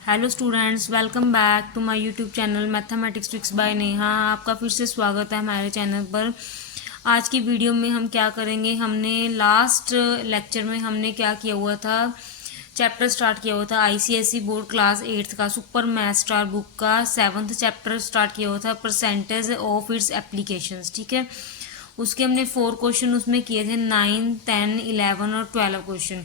Hello students, welcome back to my YouTube channel mathematics tricks by Neha. आपका फिर से स्वागत है हमारे चैनल पर। आज की वीडियो में हम क्या करेंगे, हमने लास्ट लेक्चर में हमने क्या किया हुआ था, चैप्टर स्टार्ट किया हुआ था आईसीएसई बोर्ड क्लास 8th का सुपर मैथ स्टार बुक का 7th चैप्टर स्टार्ट किया हुआ था, परसेंटेज ऑफ इट्स एप्लीकेशंस। ठीक है, उसके हमने 4 क्वेश्चन उसमें किए थे, 9, 10, 11 और 12 क्वेश्चन।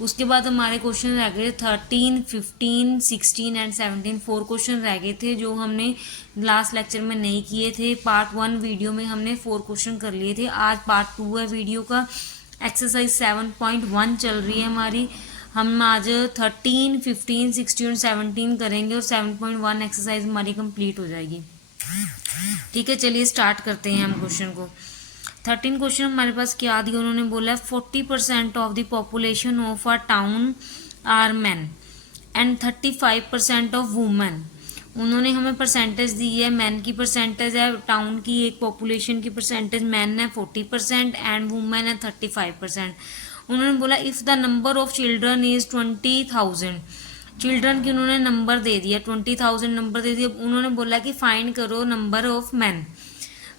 उसके बाद हमारे क्वेश्चन रह गए 13, 15, 16 एंड 17। 4 क्वेश्चन रह गए थे जो हमने लास्ट लेक्चर में नहीं किए थे। पार्ट 1 वीडियो में हमने 4 क्वेश्चन कर लिए थे। आज पार्ट 2 है वीडियो का। एक्सरसाइज 7.1 चल रही है हमारी। हम आज 13, 15, 16 और 17 करेंगे और 7.1 एक्सरसाइज हमारी कंप्लीट हो जाएगी। ठीक है, चलिए स्टार्ट करते हैं हम क्वेश्चन को। 13 क्वेश्चन हमारे पास क्या दिया, उन्होंने बोला 40% of the population of a town are man and 35% of women. उन्होंने हमें परसेंटेज दी है, मैन की परसेंटेज है, टाउन की एक पॉपुलेशन की परसेंटेज मैन है 40% एंड वुमेन है 35%। उन्होंने बोला if the number of children is 20,000। Children की उन्होंने नंबर दे दिया, 20,000 नंबर दे दिया। उन्होंने बोला कि फाइंड करो number of man,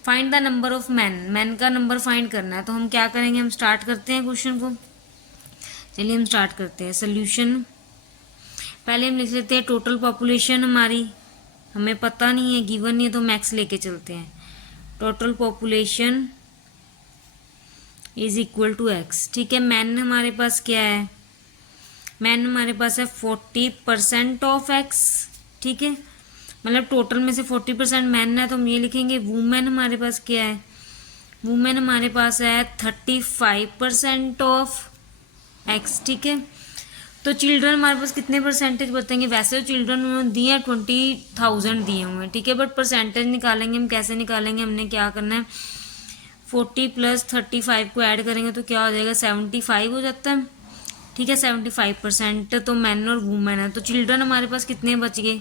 find the number of man. Man का नंबर फाइंड करना है। तो हम क्या करेंगे, हम स्टार्ट करते हैं क्वेश्चन को। चलिए हम स्टार्ट करते हैं सोल्यूशन। पहले हम लिख लेते हैं टोटल पॉपुलेशन हमारी, हमें पता नहीं है, गिवन नहीं है, तो मैक्स लेके चलते हैं। Total population is equal to x. ठीक है, मैन हमारे पास क्या है, मैन हमारे पास है 40% ऑफ एक्स। ठीक है, मतलब टोटल में से 40% मैन है, तो हम ये लिखेंगे। वुमेन हमारे पास क्या है, वुमेन हमारे पास है 35% ऑफ एक्स। ठीक है, तो चिल्ड्रन हमारे पास कितने परसेंटेज बतेंगे, वैसे तो चिल्ड्रन उन्होंने दिए हैं 20,000 दिए हुए हैं। ठीक है, बट परसेंटेज निकालेंगे हम, कैसे निकालेंगे, हमने क्या करना है, 40 + 35 को ऐड करेंगे तो क्या हो जाएगा, 75 हो जाता है। ठीक है, 75% तो मैन और वुमेन है, तो चिल्ड्रन हमारे पास कितने बच गए,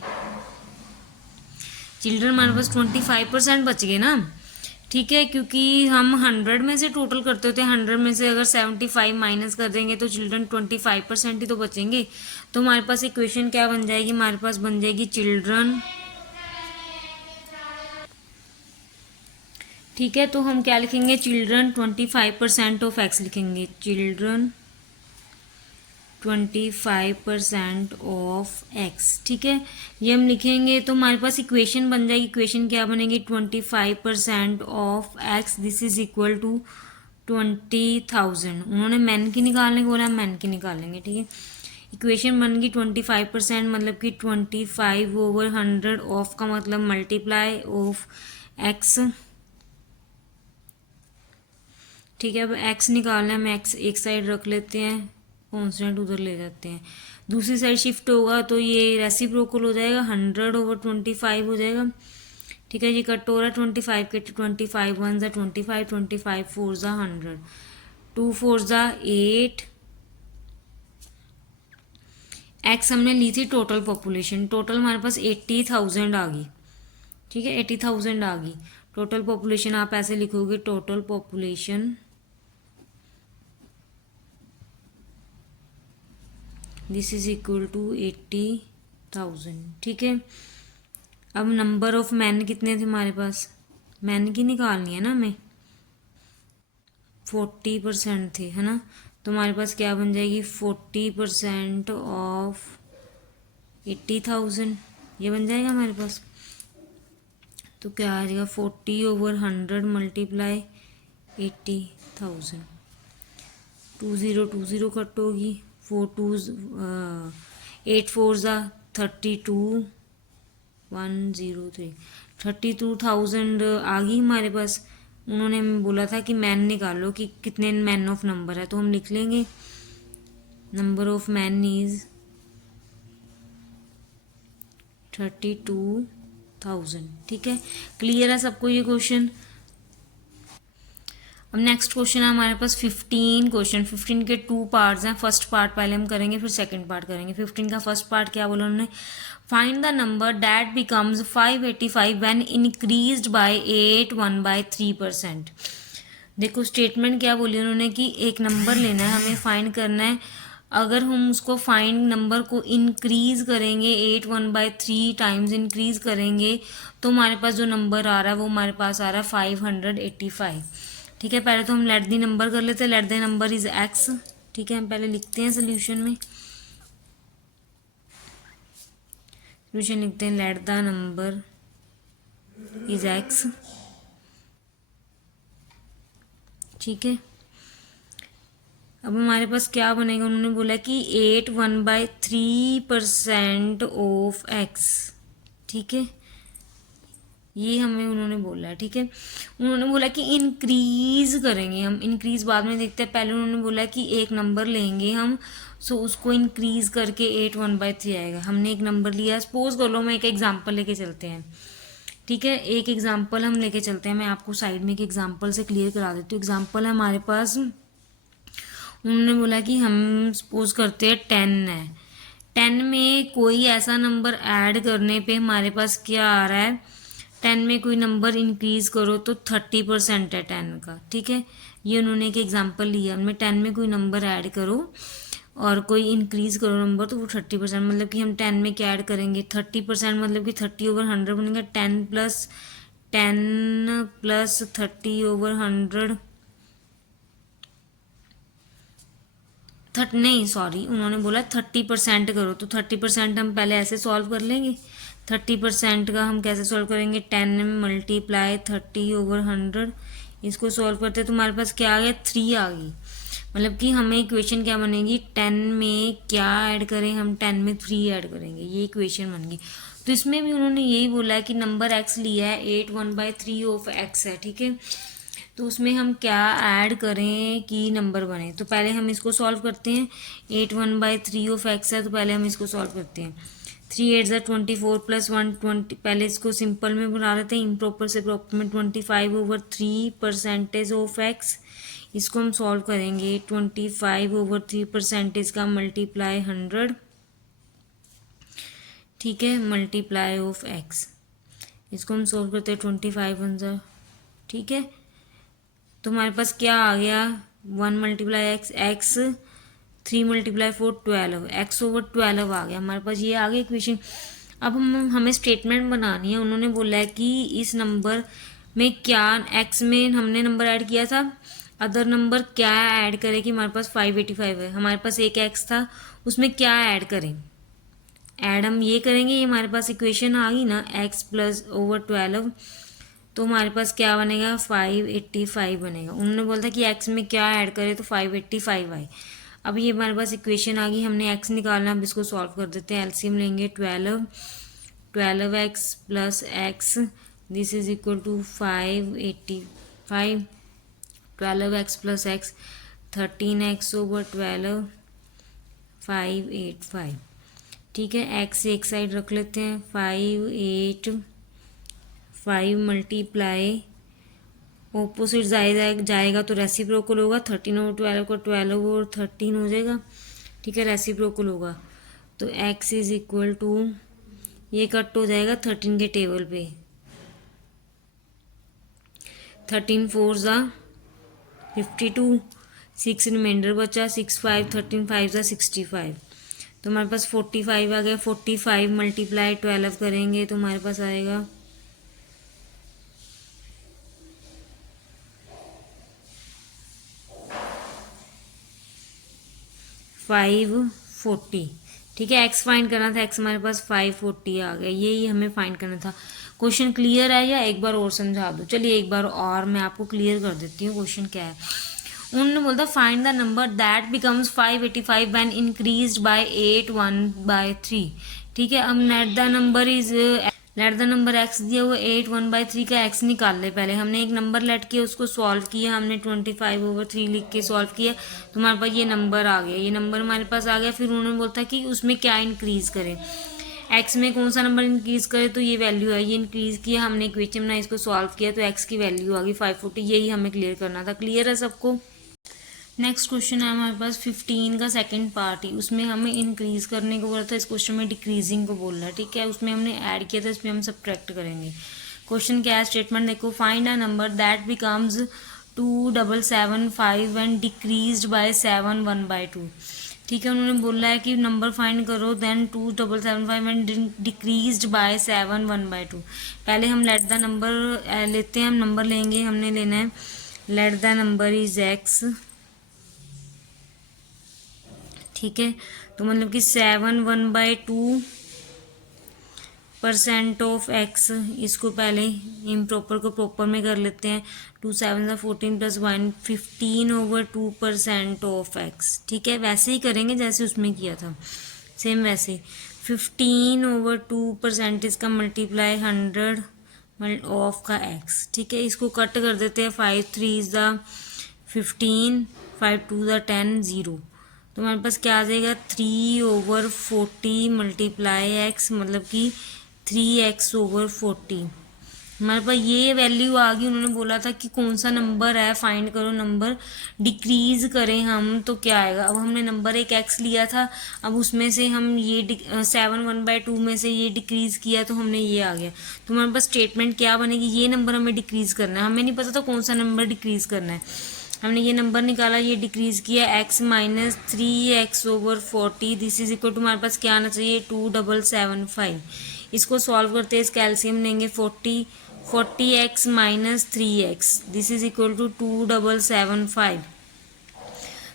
चिल्ड्रन हमारे पास 25% बच गए ना। ठीक है, क्योंकि हम 100 में से टोटल करते होते हैं, 100 में से अगर 75 माइनस कर देंगे तो चिल्ड्रन 25% ही तो बचेंगे। तो हमारे पास इक्वेशन क्या बन जाएगी, हमारे पास बन जाएगी चिल्ड्रन। ठीक है, तो हम क्या लिखेंगे, चिल्ड्रन 25% ऑफ एक्स लिखेंगे, चिल्ड्रन 25% ऑफ एक्स। ठीक है, ये हम लिखेंगे तो हमारे पास इक्वेशन बन जाएगी। इक्वेशन क्या बनेगी, 25% of X this is equal to 20,000। उन्होंने मैन की निकालने को बोला, मैन की निकालेंगे। ठीक है, इक्वेशन बन गई 25% मतलब कि 25/100 ऑफ का मतलब मल्टीप्लाई ऑफ एक्स। ठीक है, अब एक्स निकालना है, हम एक्स एक साइड रख लेते हैं, कॉन्स्टेंट उधर ले जाते हैं, दूसरी साइड शिफ्ट होगा तो ये रेसिप्रोकल हो जाएगा, 100/25 हो जाएगा। ठीक है, ये कट हो रहा है 25 के, 25 1 ज़ा 25, 25 4 ज़ा 100, 2 4 ज़ा 8। एक्स हमने ली थी टोटल पॉपुलेशन, टोटल हमारे पास 80,000 आ गई। ठीक है, 80,000 आ गई टोटल पॉपुलेशन। आप ऐसे लिखोगे, total population this is equal to 80,000। ठीक है, अब नंबर ऑफ मैन कितने थे हमारे पास, मैन की निकालनी है ना हमें, 40% थे, है ना। तो हमारे पास क्या बन जाएगी, 40% ऑफ 80,000, ये बन जाएगा हमारे पास। तो क्या आ जाएगा, 40/100 मल्टीप्लाई 80,000। 20 कट होगी, 8 4 ज़ा 32, 103, 32,000 आ गई हमारे पास। उन्होंने हमें बोला था कि मैन निकालो कि कितने मैन ऑफ नंबर है, तो हम लिख लेंगे नंबर ऑफ मैन इज 32,000। ठीक है, क्लियर है सबको ये क्वेश्चन। अब नेक्स्ट क्वेश्चन है हमारे पास 15 क्वेश्चन। 15 के 2 पार्ट्स हैं, फर्स्ट पार्ट पहले हम करेंगे, फिर सेकंड पार्ट करेंगे। 15 का फर्स्ट पार्ट क्या बोला उन्होंने, find the number that becomes 585 when increased by 8 1/3%। देखो स्टेटमेंट क्या बोली उन्होंने कि एक नंबर लेना है, हमें फाइंड करना है अगर हम उसको फाइंड नंबर को इंक्रीज़ करेंगे 8 1/3 टाइम्स इंक्रीज़ करेंगे तो हमारे पास जो नंबर आ रहा है वो हमारे पास आ रहा है 585। ठीक है, पहले तो हम लेट द नंबर कर लेते हैं। Let the number is x. ठीक है, हम पहले लिखते हैं सोल्यूशन में। सोल्यूशन लिखते हैं let the number is x. ठीक है, अब हमारे पास क्या बनेगा, उन्होंने बोला कि 8 1/3% ऑफ एक्स। ठीक है, ये हमें उन्होंने बोला है। ठीक है, उन्होंने बोला कि इंक्रीज करेंगे हम। इंक्रीज बाद में देखते हैं, पहले उन्होंने बोला कि एक नंबर लेंगे हम, सो उसको इंक्रीज करके 8 1/3 आएगा। हमने एक नंबर लिया, सपोज कर लो, मैं एक एग्जांपल लेके चलते हैं। ठीक है, एक एग्जांपल हम लेके चलते हैं। मैं आपको साइड में एक एग्जांपल से क्लियर करा देती हूँ। एग्जांपल है हमारे पास, उन्होंने बोला कि हम सपोज करते हैं 10 है। 10 में कोई ऐसा नंबर ऐड करने पे हमारे पास क्या आ रहा है, 10 में कोई नंबर इंक्रीज करो तो 30% है 10 का। ठीक है, ये उन्होंने एक एग्जांपल लिया। उनमें 10 में कोई नंबर ऐड करो और कोई इंक्रीज करो नंबर तो वो 30%, मतलब कि हम 10 में क्या ऐड करेंगे 30%, मतलब कि 30/100 बनेगा। 10 प्लस 30/100 नहीं सॉरी, उन्होंने बोला 30% करो, तो 30% हम पहले ऐसे सॉल्व कर लेंगे। 30% का हम कैसे सॉल्व करेंगे, 10 मल्टीप्लाई 30/100, इसको सॉल्व करते तो हमारे पास क्या आ गया, 3 आ गई। मतलब कि हमें इक्वेशन क्या बनेगी, 10 में क्या ऐड करें हम, 10 में 3 ऐड करेंगे, ये इक्वेशन बन गई। तो इसमें भी उन्होंने यही बोला है कि नंबर एक्स लिया है, 8 1/3 ऑफ एक्स है। ठीक है, तो उसमें हम क्या ऐड करें कि नंबर बने। तो पहले हम इसको सॉल्व करते हैं। 8 1/3 ऑफ एक्स है, तो पहले हम इसको सॉल्व करते हैं। 3 8 24 + 1 20। पहले इसको सिंपल में बना देते हैं, इम्प्रॉपर से प्रॉपर में। 25/3% ऑफ एक्स, इसको हम सॉल्व करेंगे। 25/3% का मल्टीप्लाई 100। ठीक है, मल्टीप्लाई ऑफ एक्स, इसको हम सॉल्व करते हैं 25 1 ठीक है, तो हमारे पास क्या आ गया, 1 multiply x, x 3 multiply 4 12, x/12 आ गया हमारे पास। ये आ गया इक्वेशन। अब हमें स्टेटमेंट बनानी है। उन्होंने बोला है कि इस नंबर में क्या, x में हमने नंबर ऐड किया था, अदर नंबर क्या ऐड करें कि हमारे पास 585 है। हमारे पास एक x था, उसमें क्या ऐड करें, ऐड हम ये करेंगे। ये हमारे पास इक्वेशन आ गई ना, x+/12, तो हमारे पास क्या बनेगा, 585 बनेगा। उन्होंने बोला था कि x में क्या ऐड करें, तो 585 आए। अब ये हमारे पास इक्वेशन आ गई, हमने x निकालना, अब इसको सॉल्व कर देते हैं। एलसीएम लेंगे 12x + x, this is equal to 585। 12x + x 13x/12, 585। ठीक है, x एक साइड रख लेते हैं। 5 मल्टीप्लाई, ऑपोजिट जाएगा तो रेसिप्रोकल होगा। 13/12 का 12 और 13 हो जाएगा। ठीक है, रेसिप्रोकल होगा तो x इज इक्वल टू, ये कट हो जाएगा 13 के टेबल पे। 13 4 52, 6 रिमाइंडर बचा, 6 5 13 5 65, तो हमारे पास 45 आ गया। 45 मल्टीप्लाई 12 करेंगे तो हमारे पास आएगा 540। ठीक है, एक्स फाइंड करना था, एक्स हमारे पास 540 आ गया। यही हमें फाइंड करना था। क्वेश्चन क्लियर है या एक बार और समझा दूँ? चलिए एक बार और मैं आपको क्लियर कर देती हूँ क्वेश्चन क्या है। उन्होंने बोला find the number that becomes 585 when increased by 8 1/3। ठीक है, अब लेट द नंबर एक्स दिया हुआ 8 1/3 का एक्स निकाल ले। पहले हमने एक नंबर लेट किया, उसको सॉल्व किया, हमने 25/3 लिख के सॉल्व किया, तो हमारे पास ये नंबर आ गया। ये नंबर हमारे पास आ गया। फिर उन्होंने बोलता कि उसमें क्या इंक्रीज करें, एक्स में कौन सा नंबर इंक्रीज करे, तो ये वैल्यू है, ये इंक्रीज किया हमने, इक्वेशन बनाई, इसको सॉल्व किया, तो एक्स की वैल्यू आ गई 540। यही हमें क्लियर करना था। क्लियर है सबको? नेक्स्ट क्वेश्चन है हमारे पास 15 का सेकंड पार्ट ही। उसमें हमें इंक्रीज करने को बोला था, इस क्वेश्चन में डिक्रीजिंग को बोल रहा है। ठीक है, उसमें हमने ऐड किया था, इसमें हम सब्ट्रैक्ट करेंगे। क्वेश्चन क्या है, स्टेटमेंट देखो, find a number that becomes 2775 when decreased bye 7 1/2। ठीक है, उन्होंने बोला है कि नंबर फाइंड करो, देन 2775 एंड डिक्रीज्ड बाय 7 1/2। पहले हम लेट द नंबर लेते हैं, हम नंबर लेंगे, हमने लेना है let the number is x। ठीक है, तो मतलब कि 7 1/2 % ऑफ x, इसको पहले इम्प्रॉपर को प्रॉपर में कर लेते हैं। 2 7 14 + 1 15/2% ऑफ x। ठीक है, वैसे ही करेंगे जैसे उसमें किया था, सेम वैसे 15/2% इसका मल्टीप्लाई 100 ऑफ का x। ठीक है, इसको कट कर देते हैं। 5 3 = 15, 5 2 = 10, 0। तो हमारे पास क्या आ जाएगा 3/40 मल्टीप्लाई x, मतलब कि 3x/40। हमारे पास ये वैल्यू आ गई। उन्होंने बोला था कि कौन सा नंबर है फाइंड करो, नंबर डिक्रीज करें हम तो क्या आएगा। अब हमने नंबर एक x लिया था, अब उसमें से हम ये 7 1/2 में से ये डिक्रीज किया तो हमने ये आ गया। तो हमारे पास स्टेटमेंट क्या बनेगी, ये नंबर हमें डिक्रीज करना है। हमें नहीं पता था कौन सा नंबर डिक्रीज करना है, हमने ये नंबर निकाला, ये डिक्रीज किया x - 3x/40। This is equal to हमारे पास क्या आना चाहिए 2775। इसको सॉल्व करते हैं, इसका एलसीएम लेंगे 40x - 3x, this is equal to 2775।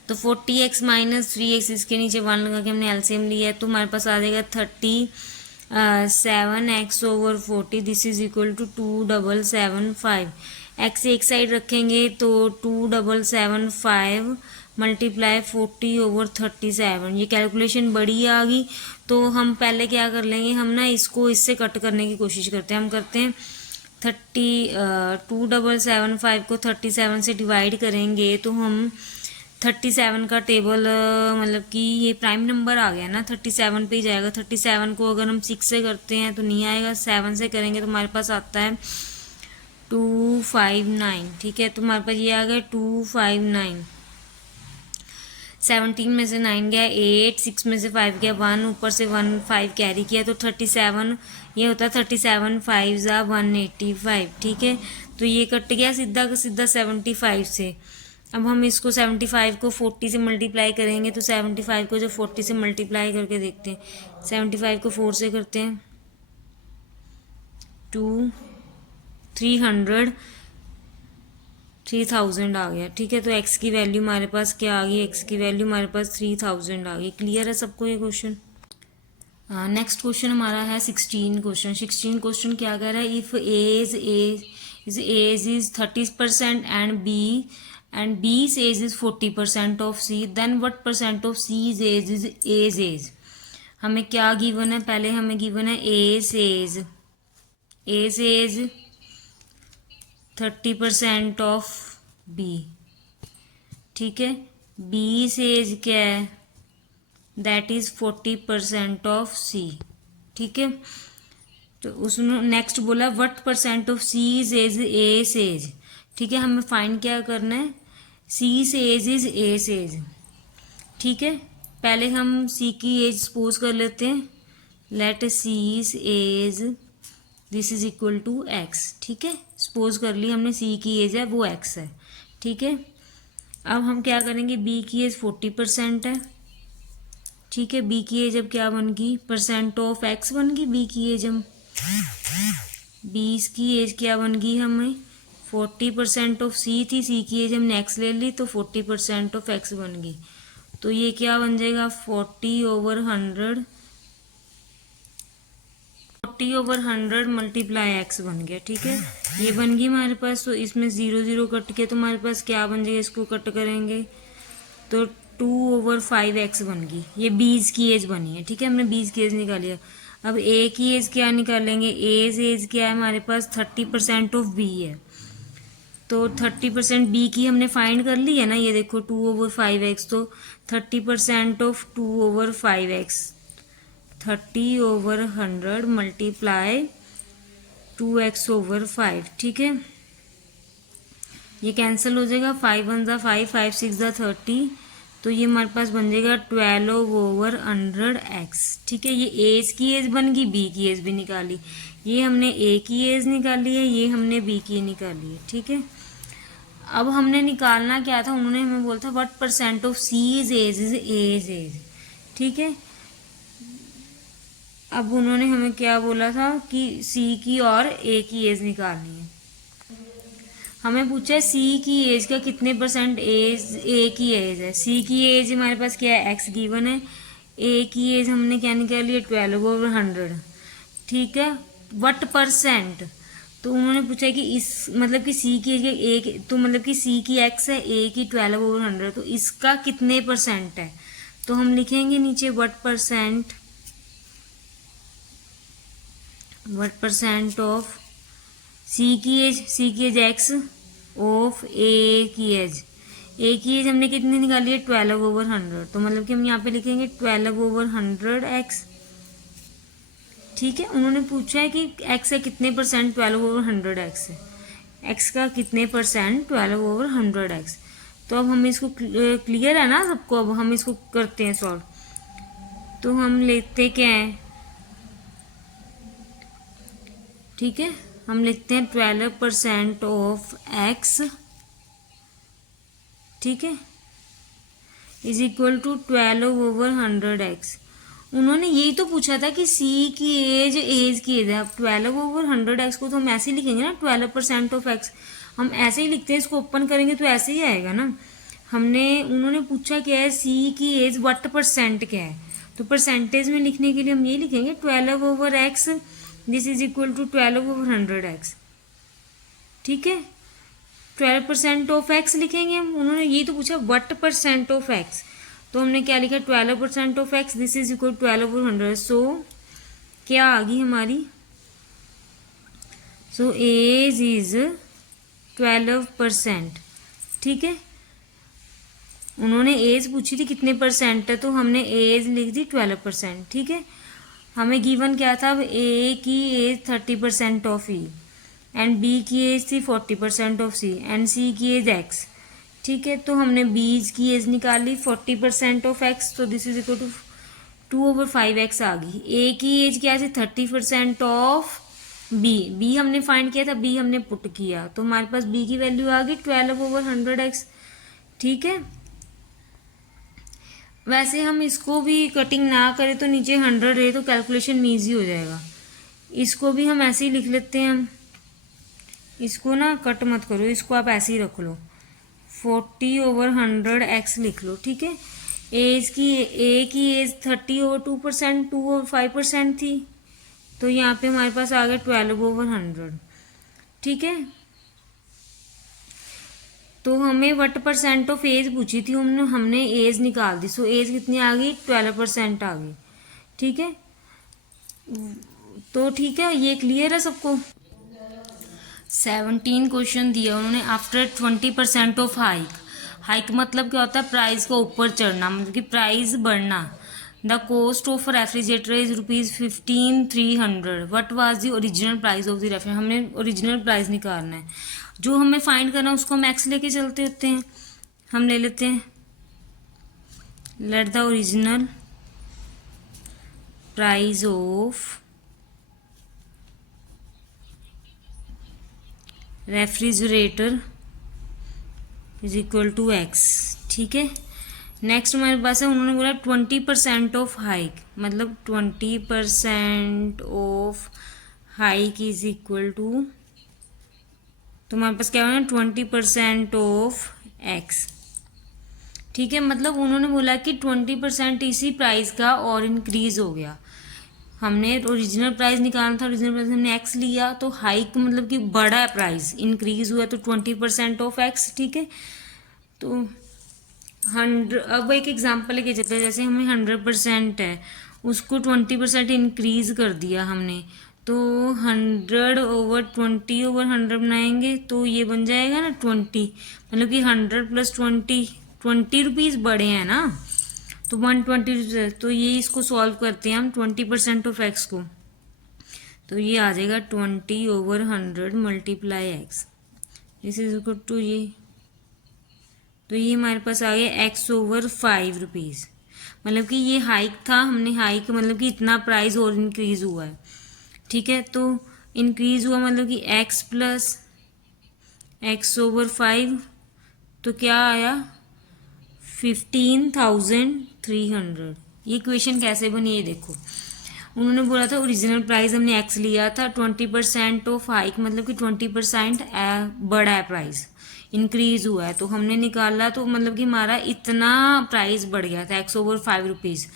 तो 40x - 3x, इसके नीचे 1 लगा के हमने एलसीएम लिया है, तो हमारे पास आ जाएगा 37x/40। This is equal to 2775। x एक साइड रखेंगे तो 2775 मल्टीप्लाई 40/37। ये कैलकुलेशन बड़ी आ गई, तो हम पहले क्या कर लेंगे, हम ना इसको इससे कट करने की कोशिश करते हैं। हम करते हैं 2775 को 37 से डिवाइड करेंगे तो हम 37 का टेबल, मतलब कि ये प्राइम नंबर आ गया ना, 37 पे ही जाएगा। 37 को अगर हम 6 से करते हैं तो नहीं आएगा, 7 से करेंगे तो हमारे पास आता है 259। ठीक है, तो हमारे पास ये आ गया 259। 17 में से 9 गया 8, 6 में से 5 गया 1, ऊपर से 1 5 कैरी किया तो 37, ये होता है 37 5 = 185। ठीक है, तो ये कट गया सीधा का सीधा 75 से। अब हम इसको 75 को 40 से मल्टीप्लाई करेंगे, तो 75 को जो 40 से मल्टीप्लाई करके देखते हैं, 75 को 4 से करते हैं 3000 आ गया। ठीक है, तो x की वैल्यू हमारे पास क्या आ गई, x की वैल्यू हमारे पास 3000 आ गई। क्लियर है सबको ये क्वेश्चन। नेक्स्ट क्वेश्चन हमारा है 16 क्वेश्चन। 16 क्वेश्चन क्या कह रहा है, if A's is 30% and B's age is 40% of c, then what % of c's age is A's. हमें क्या गिवन है, पहले हमें गिवन है एज 30% ऑफ b। ठीक है, बी's एज क्या है, दैट इज 40% ऑफ c। ठीक है, तो उसने नेक्स्ट बोला what % of c's as as. ठीक है, हमें फाइंड क्या करना है, c's एज इज एज। ठीक है, पहले हम c की एज सपोज कर लेते हैं, let c's age this is equal to x। ठीक है, सपोज कर ली हमने c की एज है वो x है। ठीक है, अब हम क्या करेंगे, b की एज 40% है। ठीक है, b की एज अब क्या बन गई, % ऑफ x बन गई b की एज। हम b की एज क्या बन गई, हमें 40% ऑफ c थी, c की एज हमने x ले ली तो 40% ऑफ x बन गई। तो ये क्या बन जाएगा 40/100 मल्टीप्लाई x बन गया। ठीक है, ये बन गई हमारे पास। तो इसमें 0 0 कट के तो हमारे पास क्या बन जाएगा, इसको कट करेंगे तो 2/5x बन गई। ये बीस की एज बनी है। ठीक है, हमने बीस की एज निकाली है। अब ए की एज क्या निकालेंगे, एज क्या है हमारे पास 30% ऑफ बी है, तो 30% बी की हमने फाइंड कर ली है ना, ये देखो 2/5x, तो 30% ऑफ 2/5x 30/100 मल्टीप्लाई 2x/5। ठीक है, ये कैंसिल हो जाएगा, 5 1 = 5, 5 6 = 30, तो ये हमारे पास बन जाएगा 12/100x। ठीक है, ये एज की एज बन गई, बी की एज भी निकाली, ये हमने ए की एज निकाली है, ये हमने बी की निकाली है। ठीक है, अब हमने निकालना क्या था, उन्होंने हमें बोला था what % of C is age. ठीक है। अब उन्होंने हमें क्या बोला था कि सी की और ए की एज निकालनी है। हमें पूछा है सी की एज का कितने परसेंट एज ए की एज है। सी की एज हमारे पास क्या है, एक्स गिवन है। ए की एज हमने क्या निकाली है, 12/100। ठीक है, वट परसेंट, तो उन्होंने पूछा कि इस मतलब कि सी की एज ए, तो मतलब कि सी की एक्स है, ए की 12/100, तो इसका कितने परसेंट है। तो हम लिखेंगे नीचे वट परसेंट ऑफ सी की एज एक्स ऑफ ए की एज हमने कितनी निकाली है, 12/100, तो मतलब कि हम यहाँ पे लिखेंगे 12/100 एक्स। ठीक है, उन्होंने पूछा है कि एक्स है कितने परसेंट, 12/100 एक्स है, एक्स का कितने परसेंट, 12/100 एक्स। तो अब हम इसको क्लियर है ना सबको, अब हम इसको करते हैं सॉल्व। तो हम लेते क्या है, ठीक है, हम लिखते हैं 12% ऑफ एक्स, ठीक है, इज इक्वल टू 12/100 एक्स। उन्होंने यही तो पूछा था कि सी की एज की एज है। अब 12/100 एक्स को तो हम ऐसे ही लिखेंगे ना, 12% ऑफ एक्स हम ऐसे ही लिखते हैं, इसको ओपन करेंगे तो ऐसे ही आएगा ना। उन्होंने पूछा क्या है, सी की एज वट परसेंट क्या है, तो परसेंटेज में लिखने के लिए हम ये लिखेंगे 12/x, this is equal to 12/100 x. ठीक है, 12% ऑफ एक्स लिखेंगे हम। उन्होंने ये तो पूछा वट परसेंट ऑफ एक्स, तो हमने क्या लिखा, 12% of X, this is equal 12/100। सो क्या आ गई हमारी, सो एज इज 12%। ठीक है, उन्होंने एज पूछी थी कितने परसेंट है, तो हमने एज लिख दी 12%। ठीक है, हमें गिवन क्या था, ए की age 30% of E, and B की एज थी 40% ऑफ सी, एंड सी की एज एक्स। ठीक है, तो हमने बी की एज निकाली 40% ऑफ एक्स, तो this is equal to 2/5x आ गई। ए की एज क्या थी, 30% ऑफ बी हमने फाइंड किया था, बी हमने पुट किया, तो हमारे पास बी की वैल्यू आ गई 12/100x। ठीक है, वैसे हम इसको भी कटिंग ना करें तो नीचे 100 है, तो कैलकुलेशन में ईजी हो जाएगा। इसको भी हम ऐसे ही लिख लेते हैं, हम इसको ना कट मत करो, इसको आप ऐसे ही रख लो, 40/100x लिख लो। ठीक है, ए की एज 30/2%, 2/5% थी, तो यहाँ पे हमारे पास आ गया 12/100। ठीक है, तो हमें वट परसेंट ऑफ एज पूछी थी, हमने एज निकाल दी, सो एज कितनी आ गई, 12% आ गई। ठीक है, तो ठीक है, ये क्लियर है सबको। 17 क्वेश्चन दिया उन्होंने, आफ्टर 20% ऑफ हाइक मतलब क्या होता है, प्राइस का ऊपर चढ़ना, मतलब कि प्राइस बढ़ना। The cost of refrigerator is ₹15,300, what was the original price of the refrigerator. हमने ओरिजिनल प्राइस निकालना है, जो हमें फाइंड करना है उसको हम एक्स लेके चलते होते हैं। हम ले लेते हैं, let the original price of refrigerator is equal to x. ठीक है, नेक्स्ट हमारे पास है, उन्होंने बोला 20% ऑफ हाइक, मतलब 20% of hike is equal to, तो हमारे पास क्या होना है, 20% ऑफ एक्स। ठीक है, मतलब उन्होंने बोला कि 20% इसी प्राइस का और इंक्रीज हो गया। हमने ओरिजिनल प्राइस निकालना था, ओरिजिनल प्राइस हमने एक्स लिया, तो हाइक मतलब कि बढ़ा है प्राइस, इंक्रीज हुआ, तो 20% ऑफ एक्स। ठीक है, तो 100, अब एक एग्जांपल लेके चलते हैं, जैसे हमें 100% है, उसको 20% इंक्रीज कर दिया हमने, तो 100/20/100 बनाएंगे, तो ये बन जाएगा ना 20, मतलब कि 100 + 20 रुपीज़ बढ़े हैं ना, तो 120। तो ये इसको सॉल्व करते हैं हम 20% ऑफ एक्स को, तो ये आ जाएगा 20/100 multiply x, this is equal to ये, तो ये हमारे पास आ गया x/5 रुपीज़। मतलब कि ये हाइक था, हमने हाइक मतलब कि इतना प्राइस और इंक्रीज हुआ है। ठीक है, तो इंक्रीज हुआ मतलब कि x + x/5, तो क्या आया 15,300। ये इक्वेशन कैसे बनी ये देखो। उन्होंने बोला था ओरिजिनल प्राइस हमने एक्स लिया था, 20% ऑफ हाइक मतलब कि 20% बढ़ा है प्राइस, इंक्रीज हुआ है, तो हमने निकाला तो मतलब कि हमारा इतना प्राइस बढ़ गया था x/5 रुपीज़।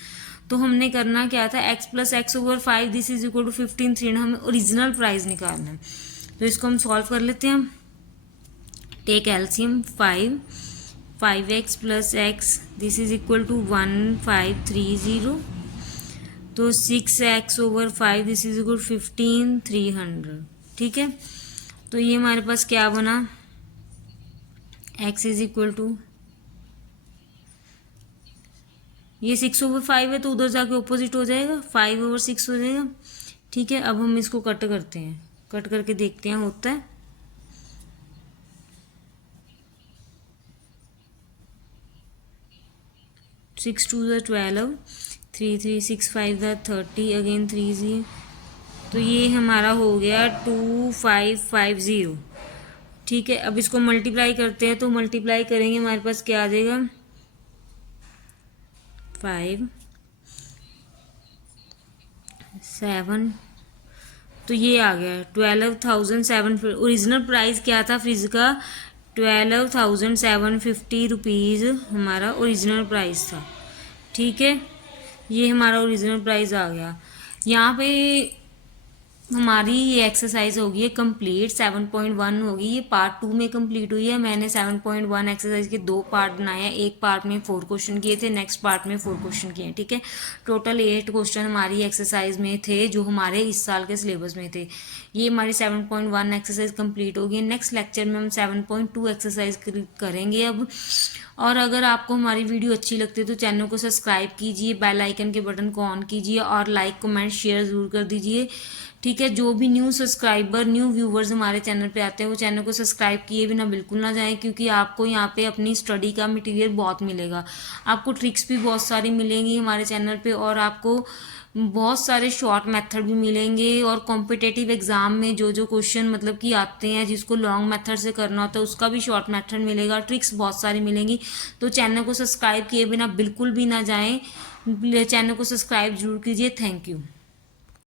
तो हमने करना क्या था, x plus x/5 this is equal to 15 हमें ओरिजिनल प्राइस निकालना है। तो इसको हम सॉल्व कर लेते हैं। Take LCM 5x plus x this is equal to 1530। तो 6x/5 दिस इज इक्वल 15300। ठीक है, तो ये हमारे पास क्या बना, x इज इक्वल टू, ये 6/5 है तो उधर जाके ऑपोजिट हो जाएगा, 5/6 हो जाएगा। ठीक है, अब हम इसको कट करते हैं, कट करके देखते हैं होता है। सिक्स टू ज़ा 12, 3 3 6 5 ज़ा 30, अगेन 3 0, तो ये हमारा हो गया 2550। ठीक है, अब इसको मल्टीप्लाई करते हैं, तो मल्टीप्लाई करेंगे हमारे पास क्या आ जाएगा, 5 7, तो ये आ गया 12,750। ओरिजिनल प्राइस क्या था फ्रिज का, 12,750 रुपीज़ हमारा ओरिजिनल प्राइस था। ठीक है, ये हमारा ओरिजिनल प्राइस आ गया। यहाँ पे हमारी ये एक्सरसाइज होगी कंप्लीट, 7.1 होगी, ये पार्ट 2 में कंप्लीट हुई है। मैंने 7.1 एक्सरसाइज के 2 पार्ट बनाए हैं, एक पार्ट में 4 क्वेश्चन किए थे, नेक्स्ट पार्ट में 4 क्वेश्चन किए हैं। ठीक है, टोटल 8 क्वेश्चन हमारी एक्सरसाइज में थे जो हमारे इस साल के सिलेबस में थे। ये हमारी 7.1 एक्सरसाइज कंप्लीट होगी। नेक्स्ट लेक्चर में हम 7.2 एक्सरसाइज करेंगे अब। और अगर आपको हमारी वीडियो अच्छी लगती है तो चैनल को सब्सक्राइब कीजिए, बेल आइकन के बटन को ऑन कीजिए और लाइक कमेंट शेयर ज़रूर कर दीजिए। ठीक है, जो भी न्यू सब्सक्राइबर न्यू व्यूवर्स हमारे चैनल पे आते हैं वो चैनल को सब्सक्राइब किए बिना बिल्कुल ना जाएं, क्योंकि आपको यहाँ पे अपनी स्टडी का मटेरियल बहुत मिलेगा, आपको ट्रिक्स भी बहुत सारी मिलेंगी हमारे चैनल पे, और आपको बहुत सारे शॉर्ट मेथड भी मिलेंगे। और कॉम्पिटेटिव एग्जाम में जो जो क्वेश्चन मतलब कि आते हैं जिसको लॉन्ग मेथड से करना होता है उसका भी शॉर्ट मेथड मिलेगा, ट्रिक्स बहुत सारी मिलेंगी। तो चैनल को सब्सक्राइब किए बिना बिल्कुल भी ना जाएं, चैनल को सब्सक्राइब जरूर कीजिए। Thank you.